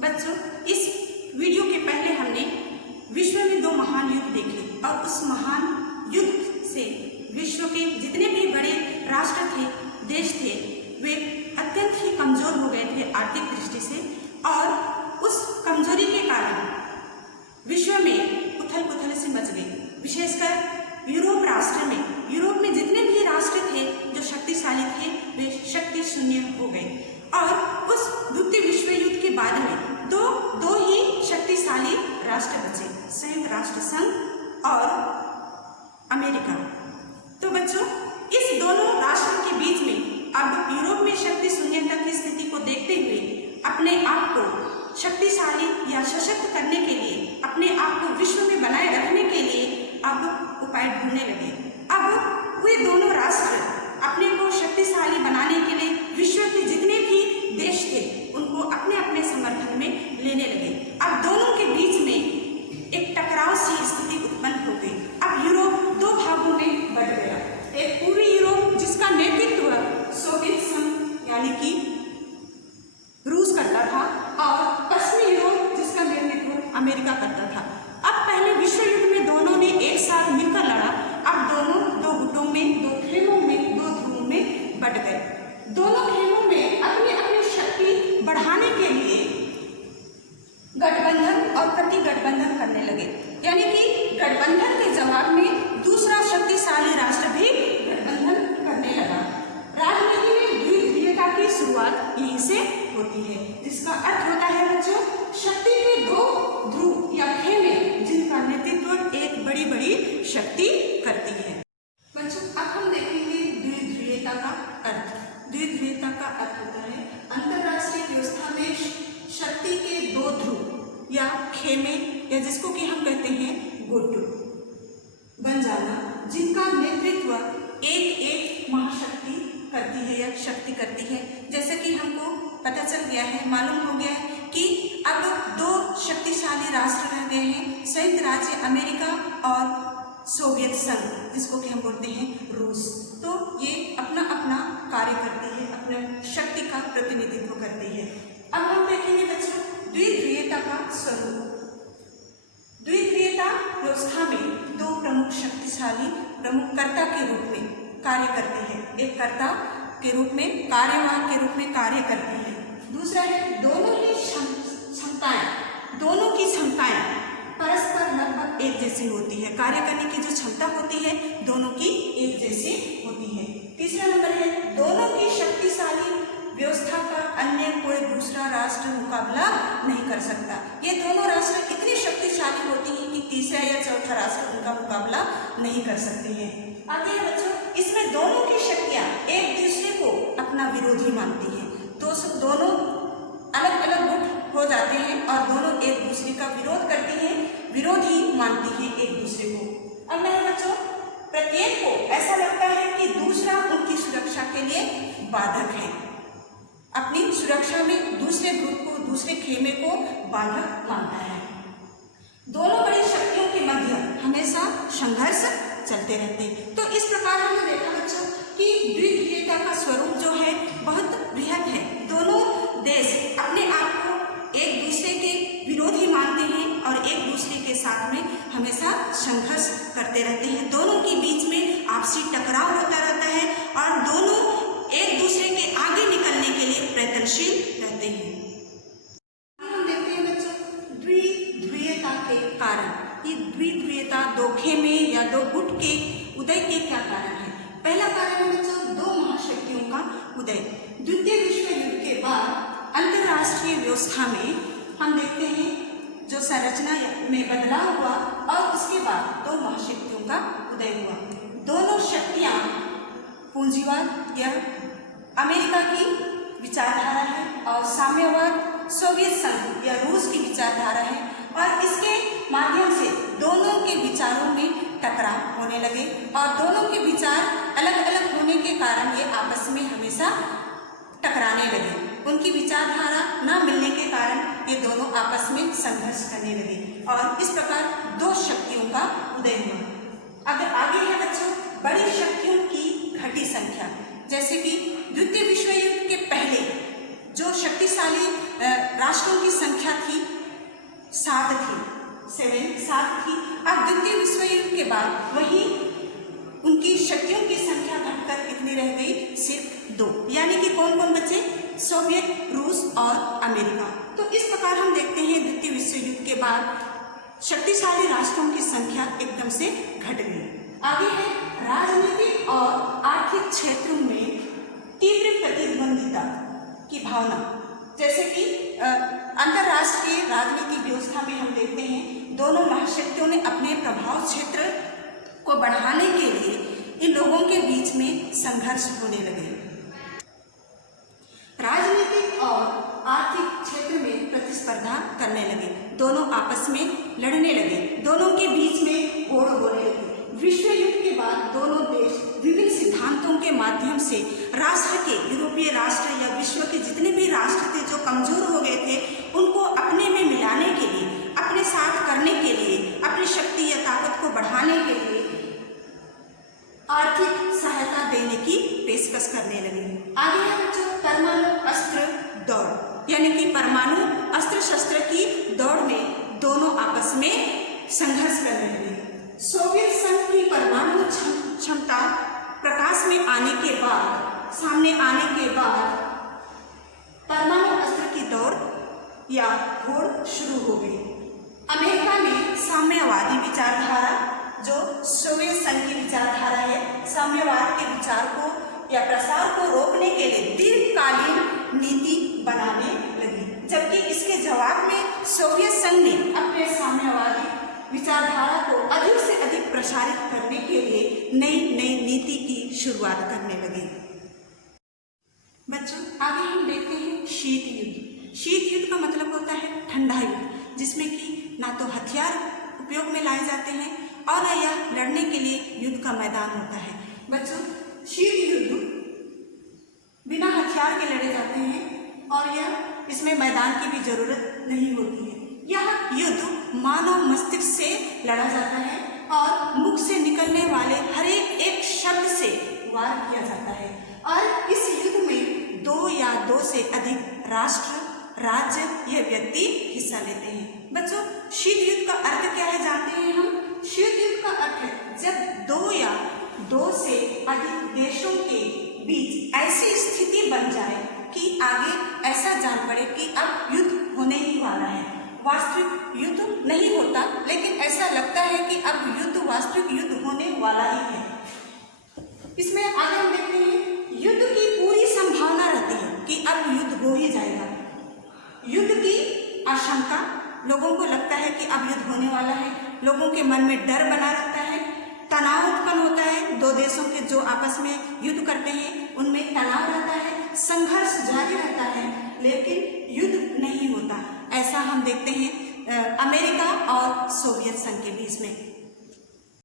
बच्चों इस वीडियो के पहले हमने विश्व में 2 महान युद्ध देखे और उस महान युद्ध से विश्व के जितने भी बड़े राष्ट्र थे, देश थे, वे अत्यंत ही कमजोर हो गए थे आर्थिक दृष्टि से। और उस कमजोरी के कारण विश्व में उथल पुथल से मच गई। विशेषकर यूरोप में जितने भी राष्ट्र थे जो शक्तिशाली थे, वे शक्ति शून्य हो गए। और उस द्वितीय विश्व युद्ध के बाद में दो ही शक्तिशाली राष्ट्र बचे, संयुक्त राष्ट्र संघ और अमेरिका। तो बच्चों इस दोनों राष्ट्रों के बीच में अब यूरोप में शक्ति शून्यता की स्थिति को देखते हुए अपने आप को शक्तिशाली या सशक्त करने के लिए, अपने आप को विश्व में बनाए रखने के लिए अब उपाय ढूंढने लगे। अब वे दोनों राष्ट्र अपने को शक्तिशाली बनाने के लिए विश्व के जितने भी देश थे उनको अपने अपने समर्थन में लेने लगे। अब दोनों के बीच में एक टकराव सी स्थिति उत्पन्न हो गई। अब यूरोप 2 भागों में बढ़ गया। एक पूर्वी यूरोप जिसका नेतृत्व सोवियत संघ यानी कि रूस करता था और पश्चिमी यूरोप जिसका नेतृत्व अमेरिका करता था। अब पहले विश्व युद्ध में दोनों ने एक साथ मिलकर लड़ा। अब दोनों 2 गुटों में, 2 खेमों में, 2 ध्रुवों में बट गए। दोनों खेमों में अपनी अपनी शक्ति बढ़ाने के लिए गठबंधन और प्रति गठबंधन करने लगे। यानी कि गठबंधन के जवाब में दूसरा शक्तिशाली राष्ट्र भी गठबंधन करने लगा। राजनीति में द्विध्रुवीयता की शुरुआत यहीं से होती है, जिसका अर्थ होता है बच्चों शक्ति के 2 ध्रुव या खेमे जिनका नेतृत्व एक बड़ी बड़ी शक्ति करती है। बच्चों अब हम देखेंगे द्विध्रुवीयता का अर्थ। द्विध्रुवीयता का अर्थ होता है अंतरराष्ट्रीय व्यवस्था में शक्ति के 2 ध्रुव या खेमे या जिसको कि हम कहते हैं गुट बन जाना, जिनका नेतृत्व एक महाशक्ति करती है या शक्ति करती है। जैसे कि हमको पता चल गया है, मालूम हो गया है कि अब 2 शक्तिशाली राष्ट्र रह गए हैं, संयुक्त राज्य अमेरिका और सोवियत संघ जिसको कि हम बोलते हैं रूस। तो ये अपना अपना कार्य करती है, अपने शक्ति का प्रतिनिधित्व करती है। अब हम देखेंगे बच्चों द्विध्रुवीयता का स्वरूप। द्विध्रुवीयता व्यवस्था में 2 प्रमुख शक्तिशाली प्रमुख कर्ता के रूप में कार्य करते हैं। एक कर्ता के रूप में, कार्यवाहक के रूप में कार्य करते हैं। दूसरा है दोनों की क्षमताएं परस्पर लगभग एक जैसी होती है। कार्य करने की जो क्षमता होती है दोनों की एक जैसी होती है। तीसरा नंबर है दोनों की शक्तिशाली व्यवस्था का अन्य कोई दूसरा राष्ट्र मुकाबला नहीं कर सकता। ये दोनों राष्ट्र इतनी शक्तिशाली होती हैं कि तीसरा या चौथा राष्ट्र उनका मुकाबला नहीं कर सकते हैं। आगे है बच्चों इसमें दोनों की शक्तियां एक दूसरे को अपना विरोधी मानती हैं। दोनों अलग अलग गुट हो जाते हैं और दोनों एक दूसरे का विरोध करती हैं, विरोधी मानती हैं एक दूसरे को। अब मेरे बच्चों प्रत्येक को ऐसा लगता है कि दूसरा उनकी सुरक्षा के लिए बाधक है। अपनी सुरक्षा में दूसरे ग्रुप को, दूसरे खेमे को बाधक मानता है। दोनों बड़ी शक्तियों के मध्य हमेशा संघर्ष चलते रहते हैं। तो इस प्रकार हमने देखा बच्चों कि द्विध्रुवीयता का स्वरूप जो है बहुत बृहद है। दोनों देश अपने आप को एक दूसरे के विरोधी मानते हैं और एक दूसरे के साथ में हमेशा संघर्ष करते रहते हैं। दोनों के बीच में आपसी टकराव होता रहता है और दोनों एक दूसरे के आगे निकलने के लिए प्रयत्नशील रहते हैं। हम देखते हैं बच्चों द्विध्रुवीयता के कारण। ये द्विध्रुवीयता 2 खेमे या 2 गुट के उदय के क्या कारण है? पहला कारण है बच्चों 2 महाशक्तियों का उदय। द्वितीय विश्व युद्ध के बाद अंतरराष्ट्रीय व्यवस्था में हम देखते हैं जो संरचना में बदलाव हुआ और उसके बाद 2 महाशक्तियों का उदय हुआ। दोनों शक्तियां पूंजीवाद या अमेरिका की विचारधारा है और साम्यवाद सोवियत संघ या रूस की विचारधारा है और इसके माध्यम से दोनों के विचारों में टकराव होने लगे और दोनों के विचार अलग अलग होने के कारण ये आपस में हमेशा टकराने लगे। उनकी विचारधारा न मिलने के कारण ये दोनों आपस में संघर्ष करने लगे और इस प्रकार 2 शक्तियों का उदय हुआ। अगर आगे है बच्चों बड़ी शक्तियों की घटी संख्या। जैसे कि द्वितीय विश्व युद्ध के पहले जो शक्तिशाली राष्ट्रों की संख्या थी 7 थी, 7 थी। अब द्वितीय विश्व युद्ध के बाद वही उनकी शक्तियों की संख्या घटकर कितनी रह गई, सिर्फ 2। यानी कि कौन कौन बचे, सोवियत, रूस और अमेरिका। तो इस प्रकार हम देखते हैं द्वितीय विश्व युद्ध के बाद शक्तिशाली राष्ट्रों की संख्या एकदम से घट गई। आगे है राजनीतिक और आर्थिक क्षेत्रों में तीव्र प्रतिद्वंदिता की भावना। जैसे कि अंतरराष्ट्रीय राजनीतिक व्यवस्था में हम देखते हैं दोनों महाशक्तियों ने अपने प्रभाव क्षेत्र को बढ़ाने के लिए इन लोगों के बीच में संघर्ष होने लगे। राजनीतिक और आर्थिक क्षेत्र में प्रतिस्पर्धा करने लगे, दोनों आपस में लड़ने लगे, दोनों के बीच में होड़ होने लगे। विश्व युद्ध के बाद दोनों देश विभिन्न सिद्धांतों के माध्यम से राष्ट्र के, यूरोपीय राष्ट्र या विश्व के जितने भी राष्ट्र थे जो कमजोर हो गए थे, उनको अपने में मिलाने के लिए, अपने साथ करने के लिए, अपनी शक्ति या ताकत को बढ़ाने के लिए आर्थिक सहायता देने की पेशकश करने लगे। आगे है बच्चों परमाणु अस्त्र दौड़, यानी कि परमाणु अस्त्र शस्त्र की दौड़ में दोनों आपस में संघर्ष करने लगे। सोवियत संघ की परमाणु क्षमता प्रकाश में आने के बाद, सामने आने के बाद परमाणु अस्त्र की दौड़ या होड़ शुरू हो गई। अमेरिका ने साम्यवादी विचारधारा, जो सोवियत संघ की विचारधारा है, साम्यवाद के विचार को या प्रसार को रोकने के लिए दीर्घकालीन नीति बनाने लगी, जबकि इसके जवाब में सोवियत संघ ने अपने साम्यवादी विचारधारा को अधिक से अधिक प्रसारित करने के लिए नई नई नीति की शुरुआत करने लगे। बच्चों आगे हम देखते हैं शीत युद्ध। शीत युद्ध का मतलब होता है ठंडा युद्ध, जिसमें कि ना तो हथियार उपयोग में लाए जाते हैं और यह लड़ने के लिए युद्ध का मैदान होता है। बच्चों शीत युद्ध बिना हथियार के लड़े जाते हैं और यह इसमें मैदान की भी जरूरत नहीं होती है। यह युद्ध मानव मस्तिष्क से लड़ा जाता है और मुख से निकलने वाले हर एक शब्द से वार किया जाता है और इस युद्ध में 2 या 2 से अधिक राष्ट्र, राज्य या व्यक्ति हिस्सा लेते हैं। बच्चों शीत युद्ध का अर्थ क्या है जानते हैं हम? शीत युद्ध का अर्थ है जब 2 या 2 से अधिक देशों के बीच ऐसी स्थिति बन जाए कि आगे ऐसा जान पड़े कि अब युद्ध होने ही वाला है। वास्तविक युद्ध नहीं होता, लेकिन ऐसा लगता है कि अब युद्ध, वास्तविक युद्ध होने वाला ही है। इसमें आगे हम देखते हैं युद्ध की पूरी संभावना रहती है कि अब युद्ध हो ही जाएगा। युद्ध की आशंका, लोगों को लगता है कि अब युद्ध होने वाला है, लोगों के मन में डर बना रहता है, तनाव उत्पन्न होता है। 2 देशों के जो आपस में युद्ध करते हैं उनमें तनाव रहता है, संघर्ष जारी रहता है, लेकिन युद्ध नहीं होता। ऐसा हम देखते हैं अमेरिका और सोवियत संघ के बीच में।